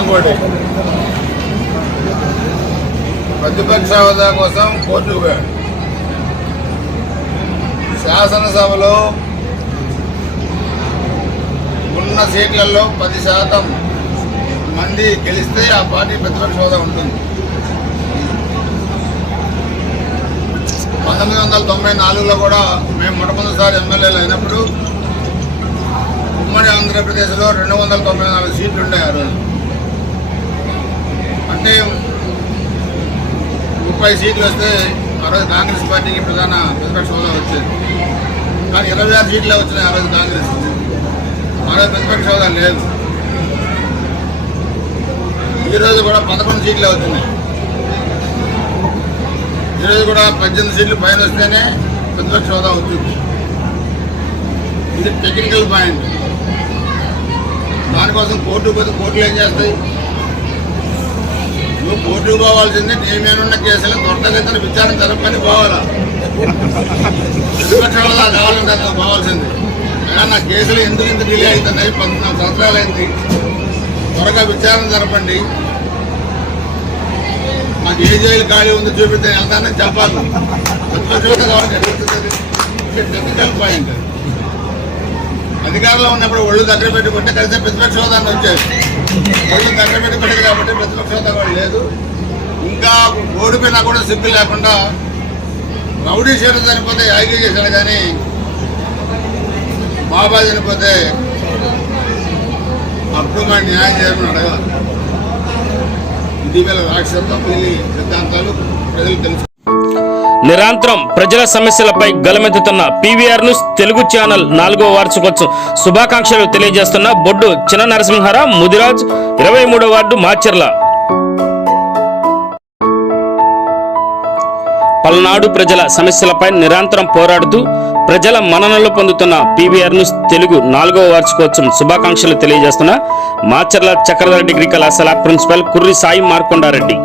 ఇంకోటి ప్రతిపక్ష హోదా కోసం కోర్టుకు పోయాడు. శాసనసభలో ఉన్న సీట్లలో 10% మంది గెలిస్తే ఆ పార్టీ ప్రతిపక్ష హోదా ఉంటుంది. 1994లో కూడా మేము మొట్టమొదటిసారి ఎమ్మెల్యేలు అయినప్పుడు ఉమ్మడి ఆంధ్రప్రదేశ్లో 294 సీట్లు ఉన్నాయి. ఆ రోజు అంటే 30 సీట్లు వస్తే ఆ రోజు కాంగ్రెస్ పార్టీకి ప్రధాన ప్రతిపక్ష హోదా వచ్చేది. కానీ 26 సీట్లే వచ్చినాయి ఆ రోజు కాంగ్రెస్. ఆ రోజు ప్రతిపక్ష హోదా లేదు. ఈరోజు కూడా 11 సీట్లే వచ్చినాయి. ఈరోజు కూడా 18 సీట్లు పైన వస్తేనే ప్రతిపక్ష హోదా వచ్చింది. ఇది టెక్నికల్ పాయింట్. దానికోసం కోర్టుకు పోతే కోర్టులు ఏం చేస్తాయి? నువ్వు కోర్టుకు పోవాల్సిందే నీ మీదున్న కేసులు త్వరతగతిన విచారణ జరపని పోవాలా. ప్రతిపక్ష హోదా కావాలంటే అందుకు పోవాల్సింది. నా కేసులు ఎందుకు ఇంత డిలే అవుతున్నాయి? 14 సంవత్సరాలు అయింది. త్వరగా విచారణ జరపండి. నాకు ఏ జైలు ఖాళీ ఉందో చూపిస్తే వెళ్తానని చెప్పాలి. ప్రతిపక్ష హోదా కావాలంటే టెక్నికల్ పాయింట్. అధికారంలో ఉన్నప్పుడు ఒళ్ళు దగ్గర పెట్టుకుంటే కలిసి ప్రతిపక్ష హోదాన్ని వచ్చేది. ఒళ్ళు దగ్గర పెట్టుకుంటుంది కాబట్టి ప్రతిపక్ష హోదా కూడా లేదు. ఇంకా ఓడిపోయినా కూడా సిగ్గు లేకుండా రౌడీ షీటర్ చనిపోతే యాగి చేశాడు, కానీ బాబా చనిపోతే అప్పుడుగా న్యాయం చేయమని అడగాలి. ఇటీవల రాక్షసత్వం పెళ్లి సిద్ధాంతాలు ప్రజలు తెలుసు. నిరంతరం ప్రజల సమస్యలపై గలమెత్తుతున్న పీవీఆర్ న్యూస్ తెలుగు ఛానల్ 4వ వార్షికోత్సవం శుభాకాంక్షలు తెలియజేస్తున్న బొడ్డు చిన్న నరసింహారావు, ముదిరాజ్, 23వ వార్డు, మాచర్ల. పల్నాడు ప్రజల సమస్యలపై నిరంతరం పోరాడుతూ ప్రజల మన్ననలు పొందుతున్న పీవీఆర్ న్యూస్ తెలుగు 4వ వార్షికోత్సవం శుభాకాంక్షలు తెలియజేస్తున్న మాచర్ల చక్రధర డిగ్రీ కళాశాల ప్రిన్సిపల్ కుర్రి సాయి మార్కొండారెడ్డి.